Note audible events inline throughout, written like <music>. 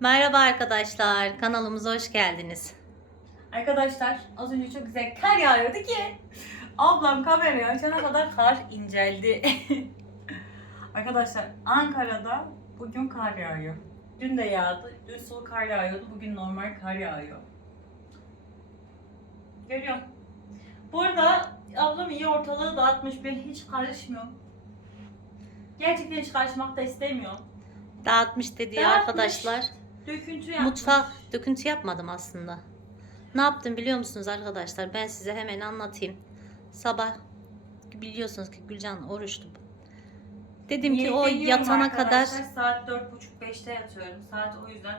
Merhaba arkadaşlar, kanalımıza hoş geldiniz. Arkadaşlar az önce çok güzel kar yağıyordu ki ablam kamerayı açana kadar kar inceldi. <laughs> Arkadaşlar Ankara'da bugün kar yağıyor. Dün de yağdı. Dün sulu kar yağıyordu. Bugün normal kar yağıyor. Görüyorum. Bu arada ablam iyi ortalığı dağıtmış. Ben hiç karışmıyorum. Gerçekten hiç karışmak da istemiyorum. Dağıtmış dediği Dağıtmış. arkadaşlar. Döküntü yapmış. Mutfak döküntü yapmadım aslında. Ne yaptım biliyor musunuz arkadaşlar? Ben size hemen anlatayım. Sabah biliyorsunuz ki Gülcan oruçlu. Dedim ki o yatana kadar. Saat 4.30-5'te yatıyorum. Saat o yüzden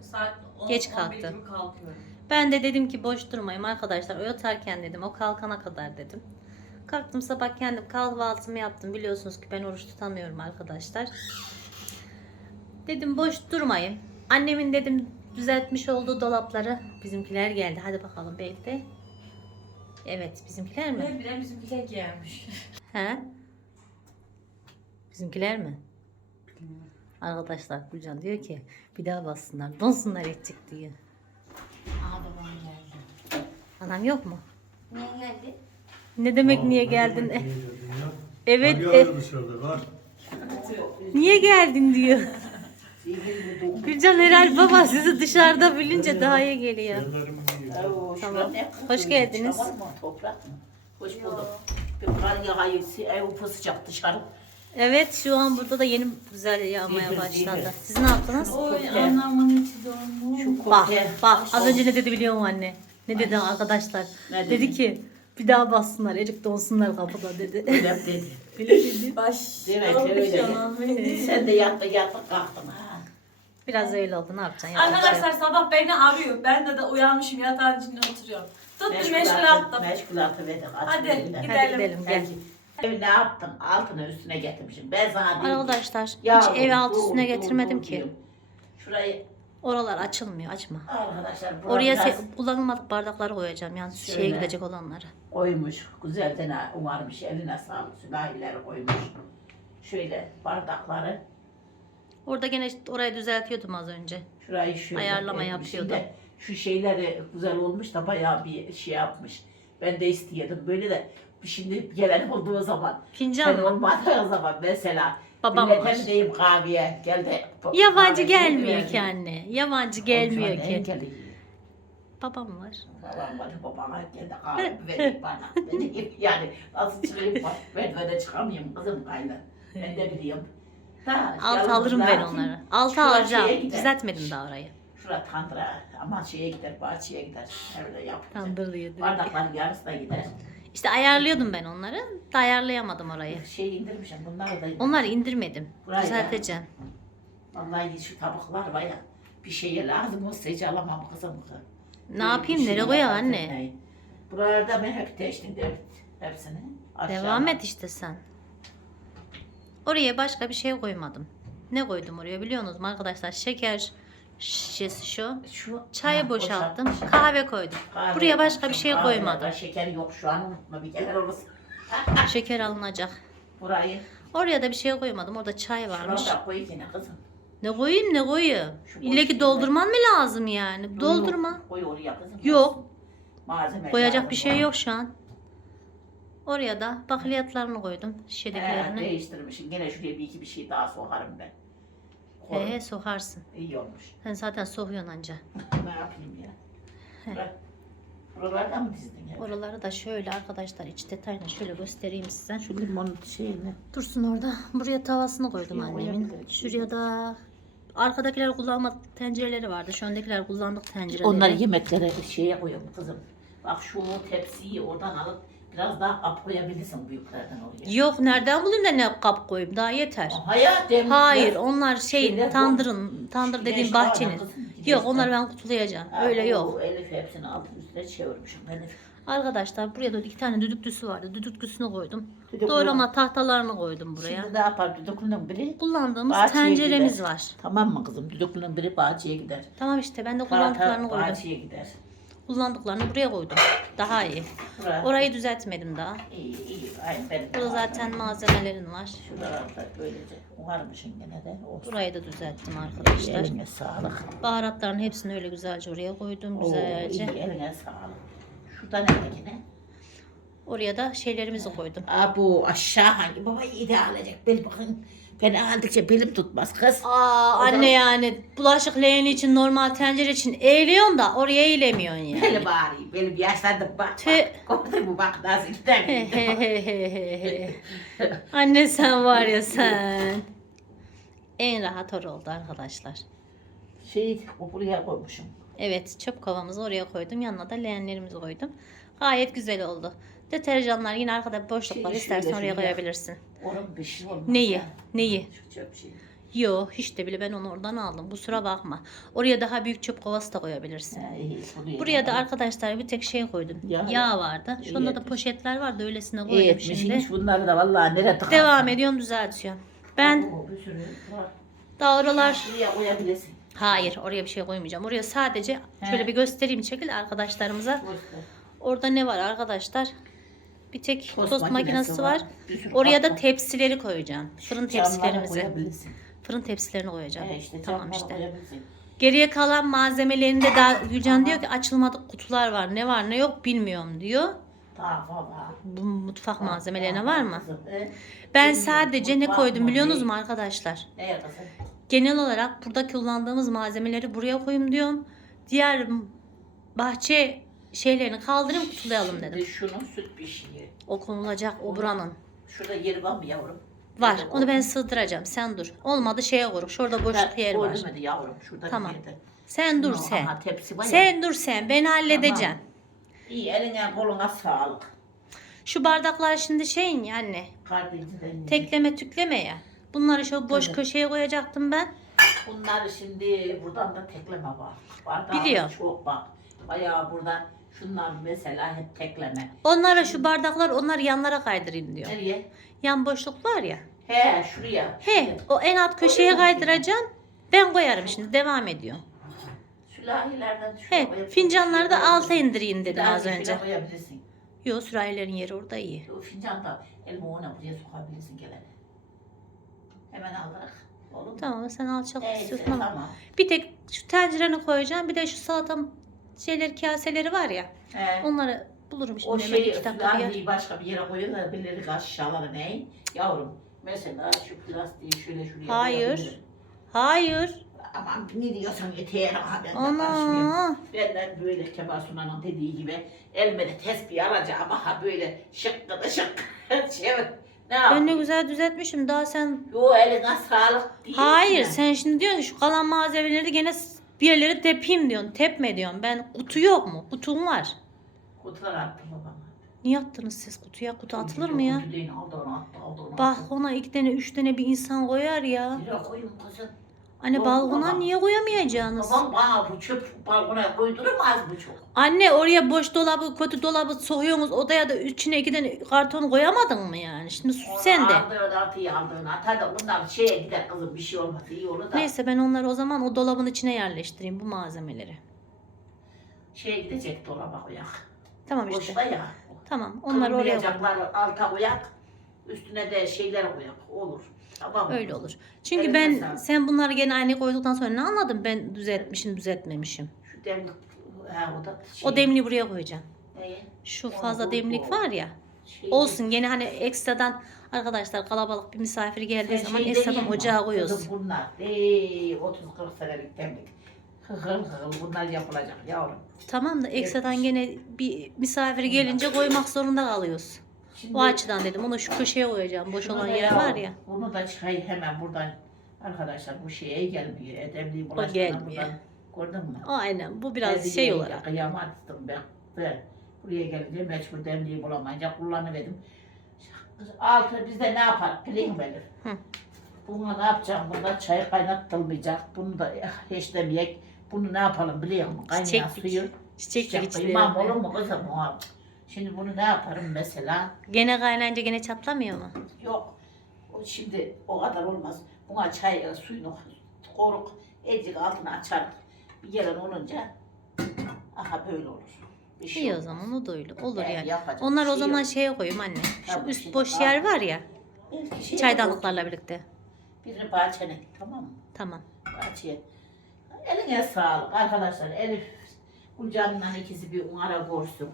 saat 10, Geç 11 kalktı. ben de dedim ki boş durmayayım arkadaşlar. O yatarken dedim o kalkana kadar dedim. Kalktım sabah kendim kahvaltımı yaptım. Biliyorsunuz ki ben oruç tutamıyorum arkadaşlar. Dedim boş durmayın. Annemin dedim düzeltmiş olduğu dolapları bizimkiler geldi. Hadi bakalım belki de. Evet bizimkiler mi? Bir de bizimkiler gelmiş. He? Bizimkiler mi? Arkadaşlar Gülcan diyor ki bir daha bassınlar. Donsunlar edecek diyor. Aa babam geldi. Anam yok mu? Niye geldi? Ne demek niye geldin? Niye geldin ya? Evet. Kar e, kar. niye geldin diyor. Gülcan herhal baba sizi dışarıda bilince daha iyi geliyor. Yerlerimi yiyor. Tamam. Hoş geldiniz. Toprak mı? Hoş bulduk. Bir kar yağıyor, ev ufı sıcak dışarı. Evet şu an burada da yeni güzel yağmaya başladı. Siz ne yaptınız? Oy anamın içi donmuş. Bak bak az önce ne dedi biliyor musun anne? Ne dedi arkadaşlar? Ne dedi ki bir daha bassınlar, erik donsunlar kapıda dedi. Öyle dedi. <laughs> Öyle dedi. Baş Demek öyle. Sen de yattı yattı kalktın ha. Biraz öyle oldu ne yapacaksın? Yapacak bir şey Arkadaşlar yok. sabah beni arıyor. Ben de, de uyanmışım yatağın içinde oturuyorum. Tuttum meşgul attım. Meşgulatı verdik. Hadi gidelim. Hadi gidelim gel. Ev ne yaptın? Altını üstüne getirmişim. Ben sana dedim. Arkadaşlar Ya hiç evi alt üstüne dur, getirmedim dur ki. diyorum. Şurayı Oralar açılmıyor açma. arkadaşlar Oraya biraz kullanılmadık bardakları koyacağım yani şeye Şöyle. gidecek olanları. koymuş. Güzelden ha, umarmış. Eline sağlık. Sülahileri koymuş. Şöyle bardakları. Orada gene işte orayı düzeltiyordum az önce. Şurayı şöyle Ayarlama koymuş. yapıyordu. Şimdi Şu şeyleri güzel olmuş da bayağı bir şey yapmış. Ben de istiyordum. Böyle de şimdi gelen olduğu zaman. Fincan mı? olmadığı zaman mesela. Babam var. mi diyeyim kahveye gel de. Yabancı kahve gelmiyor ki anne. Yabancı gelmiyor ki. denk geliyor. Babam var. Babam var, babama gel de kahve ver bana. Yani nasıl çıkayım <laughs> bak, merdivene çıkamayayım kızım kaynar. Ben de biliyorum. Da, Alt alırım ben onları. Altı alacağım. gider. Düzeltmedim daha orayı. Şura tandıra ama şeye gider, bahçeye gider. Öyle yapacak. Tandır diye. diyor. Bardakların yarısı da gider. İşte ayarlıyordum ben onları. Da ayarlayamadım orayı. Şey indirmişim bunları da. Onları indirmedim. Buraya. Düzelteceğim. Vallahi şu tabaklar var ya. Bir şeye lazım olsa hiç alamam kızım. Ne yapayım? Nereye koyayım anne? Buralarda ben hep değiştim evet. Hepsini. Devam et işte sen. Oraya başka bir şey koymadım. Ne koydum oraya biliyor musunuz arkadaşlar? Şeker şişesi şu. Şu Çayı Ha, boşalttım. boşaltmışım. Kahve koydum. Kahve Buraya başka bir şey. Kahve koymadım. var, Şeker yok şu an unutma bir kere orası. <laughs> Şeker alınacak. Burayı Oraya da bir şey koymadım. Orada çay varmış. şurada koy yine kızım. Ne koyayım ne koyayım? İlle ki doldurman mı lazım yani? Doldurma. Koy oraya kızım. Yok. Malzeme Koyacak lazım bir şey bana. yok şu an. Oraya da bakliyatlarını koydum. He, Şişediklerini. değiştirmişim. Gene şuraya bir iki bir şey daha sokarım ben. Koy. He sokarsın. İyi olmuş. Sen zaten sokuyorsun anca. ne yapayım ya? Bura- Buralarda mı dizdin ya? Oraları da şöyle arkadaşlar iç detayını şöyle göstereyim size. Şu limon şeyini. Dursun orada. Buraya tavasını koydum Şuraya annemin. Şuraya da arkadakiler kullanmadık tencereleri vardı. Şu öndekiler kullandık tencereleri. Onları yemeklere şeye koyuyorum kızım. Bak şu tepsiyi oradan alıp biraz daha kap koyabilirsin büyüklerden oraya. Yok nereden bulayım da ne kap koyayım daha yeter. Hayır dem. Hayır onlar şey Şeyler tandırın tandır Güneş dediğim var? Güneş Yok var. onları ben kutulayacağım. Ha, Öyle yok. Elif hepsini altın üstüne çevirmişim. Elif. Arkadaşlar buraya da iki tane düdüklüsü vardı. Düdüklüsünü koydum. Düdüklü. Doğrama tahtalarını koydum buraya. Şimdi ne yapar düdüklünün biri? Kullandığımız Bahçeye tenceremiz gider. var. Tamam mı kızım? Düdüklünün biri bahçeye gider. Tamam işte ben de Tahta kullandıklarını koydum. bahçeye gider. kullandıklarını buraya koydum. Daha iyi. Burası Orayı düzeltmedim daha. iyi iyi. Aynı benim. Burada zaten malzemelerin var. Şuralarda böylece varmışın gene de. Olsun. Burayı da düzelttim arkadaşlar. Eline sağlık. Baharatların hepsini öyle güzelce oraya koydum. Oo, Güzelce. iyi, eline sağlık. Şurada ne yine? Oraya da şeylerimizi koydum. Aa, bu aşağı hangi baba iyi de alacak. Bel bakın. Fena aldıkça belim tutmaz kız. Aa anne zaman- yani bulaşık leğeni için normal tencere için eğiliyorsun da oraya eğilemiyorsun yani. Belim ağrıyor. Belim yaşlandım bak. Tüh. bak. Gördün mü bak nasıl gidemiyor. Anne sen var ya sen. En rahat or oldu arkadaşlar. şey o buraya koymuşum. Evet çöp kovamızı oraya koydum. Yanına da leğenlerimizi koydum. Gayet güzel oldu. Deterjanlar yine arkada boşluk Şey, var. şöyle, İstersen oraya şöyle. koyabilirsin. Onun bir şey olmaz. Neyi? ya. Neyi? Şu çöp şey. Yo hiç de bile ben onu oradan aldım. Kusura bakma. Oraya daha büyük çöp kovası da koyabilirsin. Ha, iyi, buraya, Buraya da arkadaşlar bir tek şey koydum. Yağ. Yağ vardı. İyi Şunda da etmiş. poşetler vardı. Öylesine İyi koydum etmiş. şimdi. Hiç bunları da vallahi nereye tıkarsın. Devam ediyorum düzeltiyorum. Ben var. daha oralar koyabilirsin. Hayır oraya bir şey koymayacağım. Oraya sadece şöyle He. bir göstereyim şekil arkadaşlarımıza. Göster. Orada ne var arkadaşlar? Bir tek tost, Tost makinesi, makinesi var. var. Oraya da tepsileri koyacağım. Fırın tepsilerimizi. Fırın tepsilerini koyacağım. He işte tamam işte. Geriye kalan malzemelerinde daha <laughs> Gülcan diyor ki açılmadık kutular var. Ne var ne yok bilmiyorum diyor. Tamam baba. Bu mutfak Tamam, malzemelerine tamam var mı? Ben sadece ne koydum biliyorsunuz mu arkadaşlar? Genel olarak burada kullandığımız malzemeleri buraya koyayım diyorum. Diğer bahçe şeylerini kaldırayım kutulayalım dedim. Şimdi şunun süt pişiği. O konulacak o buranın. Şurada yeri var mı yavrum? Var. Şöyle Onu ben sığdıracağım. Sen dur. Olmadı şeye koruk. Şurada boşluk yer var. hadi yavrum. Şurada Tamam. bir yerde. Sen dur Yok, sen. aha, tepsi var ya. Sen dur sen. Ben halledeceğim. İyi eline koluna sağlık. Şu bardaklar şimdi şeyin ya anne. Kalbinden. Tekleme tükleme ya. Bunları şu boş Tabii. köşeye koyacaktım ben. Bunları şimdi buradan da tekleme var. Bardağımız Biliyorum. çok bak. Bayağı burada şunlar mesela hep tekleme. Onlara şu bardaklar onlar yanlara kaydırayım diyor. Nereye? Yan boşluk var ya. He şuraya. He o en alt köşeye kaydıracaksın. Ben koyarım şimdi devam ediyor. Sülahilerden şuraya He fincanları da şuraya alta indireyim daha az şuraya önce. koyabilirsin. Yo sürahilerin yeri orada iyi. O fincan da elimi ona buraya sokabilirsin gelene. Hemen alarak. Olur mu? Tamam sen alçak Neyse istiyorsun ama. tamam. Bir tek şu tencereni koyacağım. Bir de şu salata şeyler kaseleri var ya. He. Onları bulurum şimdi O hemen şeyi dakika bir yer. başka bir yere koyuyorlar. Birileri aşağılara ne? Yavrum mesela şu plastiği şöyle şuraya Hayır. koyabilirim. Hayır. Aman ne diyorsan yeter ha ben de karışmıyorum. Ana. Benden böyle Kemal Sunan'ın dediği gibi elime de tespih alacağım ha böyle şıkkı da şık. <laughs> şey, ne Ben yapayım? ne güzel düzeltmişim. Daha sen Yo eline sağlık değil Hayır mi? sen şimdi diyorsun ki şu kalan malzemeleri gene bir yerlere tepeyim diyorsun. Tepme diyorsun. Ben kutu yok mu? Kutum var. Kutular attım babama. Niye attınız siz kutuya? Kutu atılır mı ya? Kutu değil aldı onu attı aldı onu Bak attı. ona iki tane üç tane bir insan koyar ya. Nereye koyayım kızım? Anne Yok, baba. niye koyamayacaksınız? Babam bana bu çöp balkona koydurmaz bu çok. Anne oraya boş dolabı, kötü dolabı sokuyorsunuz odaya da içine iki tane karton koyamadın mı yani? Şimdi sus sen de. Aldığın atıyı aldığın at. Hadi bundan şeye gider kızım bir şey olmaz iyi olur da. Neyse ben onları o zaman o dolabın içine yerleştireyim bu malzemeleri. Şeye gidecek dolaba koyak. Tamam işte. Boşta ya. Tamam onları oraya koy. Alta koyak. Üstüne de şeyler koyak. Olur. Tamam mı? Öyle olur. Çünkü Eline ben sağlık. sen bunları gene aynı koyduktan sonra ne anladım ben düzeltmişim düzeltmemişim. Şu demlik. Ha, o da şey. O demliği buraya koyacağım. Neye? Şu Onu fazla koy, demlik koy. var ya. Şey, Olsun gene hani ekstradan arkadaşlar kalabalık bir misafir geldiği Sen zaman şey ekstradan demiyor ocağa koyuyoruz. Kızım bunlar. Ey 30-40 senelik demlik. Hıhıl hıhıl bunlar yapılacak yavrum. Tamam da ekstradan gene bir misafir gelince koymak zorunda kalıyoruz. Şimdi O açıdan dedim. Onu şu köşeye koyacağım. Boş olan yer var ya. Bunu da çıkayım hemen buradan. Arkadaşlar bu şeye gelmiyor. Edemliği bulaştığına buradan. Gördün mü? Aynen. Bu biraz Hediye şey olarak. Kıyamattım ben. ben. Buraya gelince mecbur demliği bulamayınca kullanıverdim. Altı bizde ne yapar musun? Hı. Bunu ne yapacağım? Bunda çay kaynattılmayacak. Bunu da hiç demeyek. Bunu ne yapalım biliyor musun? Kaynayan Çiçeklik. suyu. Çiçeklik Çiçek İmam olur mu kızım? Şimdi bunu ne yaparım mesela? Gene kaynayınca gene çatlamıyor mu? Yok. O şimdi o kadar olmaz. Buna çay e, suyunu koruk. Ecik altına açar. Bir gelen olunca Aha böyle olur. Bir şey İyi o olmaz. zaman o da öyle. Olur Evet, yani. yapacak Onlar bir o şey zaman yok. şeye koyayım anne. Şu Tabii, üst şimdi boş yer var ya. Belki şey Çaydanlıklarla birlikte. Birini bahçene tamam mı? Tamam. Bahçeye. Eline sağlık arkadaşlar. Elif Gülcan'la ikisi bir ara korsun.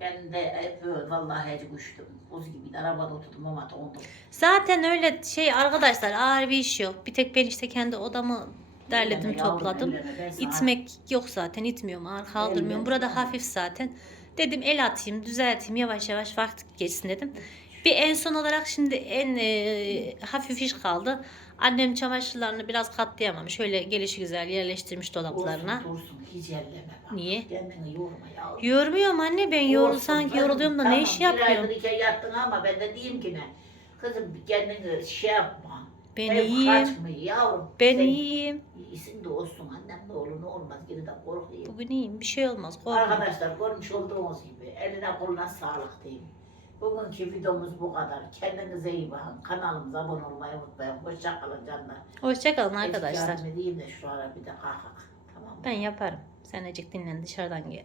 Ben de böyle vallahi acı uçtum. Buz gibi arabada oturdum ama dondum. Zaten öyle şey arkadaşlar ağır bir iş yok. Bir tek ben işte kendi odamı derledim Elleme yavrum, topladım. elleme. Ben sana- İtmek yok zaten itmiyorum ağır kaldırmıyorum. Burada hafif zaten. Dedim el atayım düzelteyim yavaş yavaş vakit geçsin dedim. Bir en son olarak şimdi en e, hafif iş kaldı. Annem çamaşırlarını biraz katlayamamış. Şöyle gelişi güzel yerleştirmiş dolaplarına. Dursun, dursun hiç elleme bak. Niye? Kendini yorma yavrum. Yormuyorum anne ben yorul Olsun sanki canım, yoruluyorum da ne iş Bir yapıyorum? aydır iki ay yattın ama ben de diyeyim ki ne? Kızım kendini şey yapma. Ben Ev iyiyim. Kaçmıyor yavrum. Ben Sen iyiyim. İyisin de olsun annem de olur ne olmaz geri de korkayım. Bugün iyiyim. Bir şey olmaz. Korkma. Arkadaşlar görmüş olduğunuz gibi eline koluna sağlık diyeyim. Bugünkü videomuz bu kadar. Kendinize iyi bakın. Kanalımıza abone olmayı unutmayın. Hoşça kalın canlar. Hoşçakalın arkadaşlar. Yardım edeyim de şu ara bir de kalkak. Tamam mı? Ben yaparım. Sen acık dinlen dışarıdan gel.